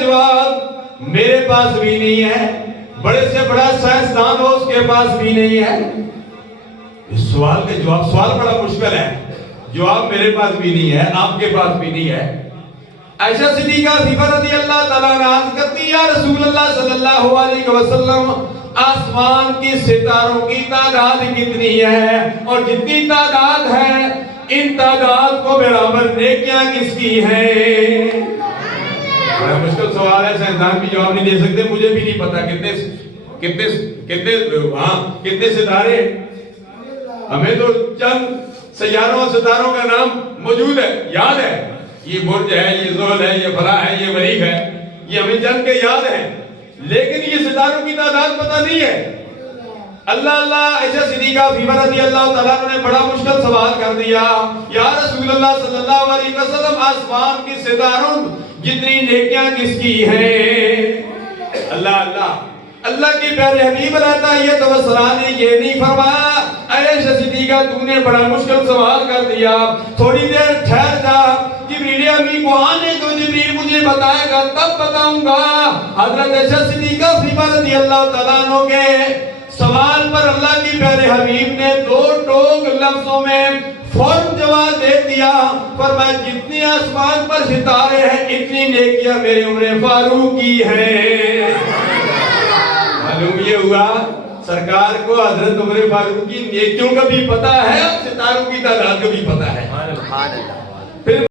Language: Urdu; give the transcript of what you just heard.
جواب میرے پاس بھی نہیں ہے، بڑے سے بڑا سائنسدان ہو اس کے پاس بھی نہیں ہے۔ اس سوال کا جواب، سوال بڑا مشکل ہے، جواب میرے پاس بھی نہیں ہے، آپ کے پاس بھی نہیں ہے۔ عائشہ صدیقہ رضی اللہ تعالیٰ عنہ عرض کرتی یا رسول اللہ صلی اللہ علیہ وسلم آسمان کی ستاروں کی تعداد کتنی ہے، اور جتنی تعداد ہے ان تعداد کو برابر نیکیاں کس کی ہیں؟ بڑا مشکل سوال ہے، سائنسدان بھی جواب نہیں دے سکتے، مجھے بھی نہیں پتا کتنے ستارے، ہمیں تو چند سیاروں اور ستاروں کا نام موجود ہے، یاد ہے، یہ برج ہے، یہ زحل ہے، یہ فلاں ہے، یہ مریخ ہے، یہ ہمیں چند کے یاد ہیں، لیکن یہ ستاروں کی تعداد پتہ نہیں ہے۔ اللہ عائشہ صدیقہ رضی اللہ تعالیٰ نے بڑا مشکل سوال کر دیا، یا رسول اللہ صلی اللہ علیہ وسلم آسمان کی ستاروں جتنی نیکیاں کس کی ہیں؟ اللہ کی پیارے حبیب علیہ تعالیٰ والسلام نے یہ نہیں فرمایا عائشہ صدیقہ تو نے بڑا مشکل سوال کر دیا، تھوڑی دیر ٹھہر جا، جبریل امی کو آنے تو جبریل مجھے بتائے گا تب بتاؤں گا۔ حضرت عائشہ صدیقہ رضی اللہ تعالیٰ عنہ کے سوال پر اللہ کی پیارے حبیب نے دو ٹوک لفظوں میں فوراً جواب دے دیا، فرمایا جتنی آسمان پر ستارے ہیں اتنی نیکیاں میرے عمر فاروق کی ہیں۔ معلوم یہ ہوا سرکار کو حضرت عمر فاروق کی نیکیوں کا بھی پتہ ہے اور ستاروں کی تعداد کا بھی پتہ ہے۔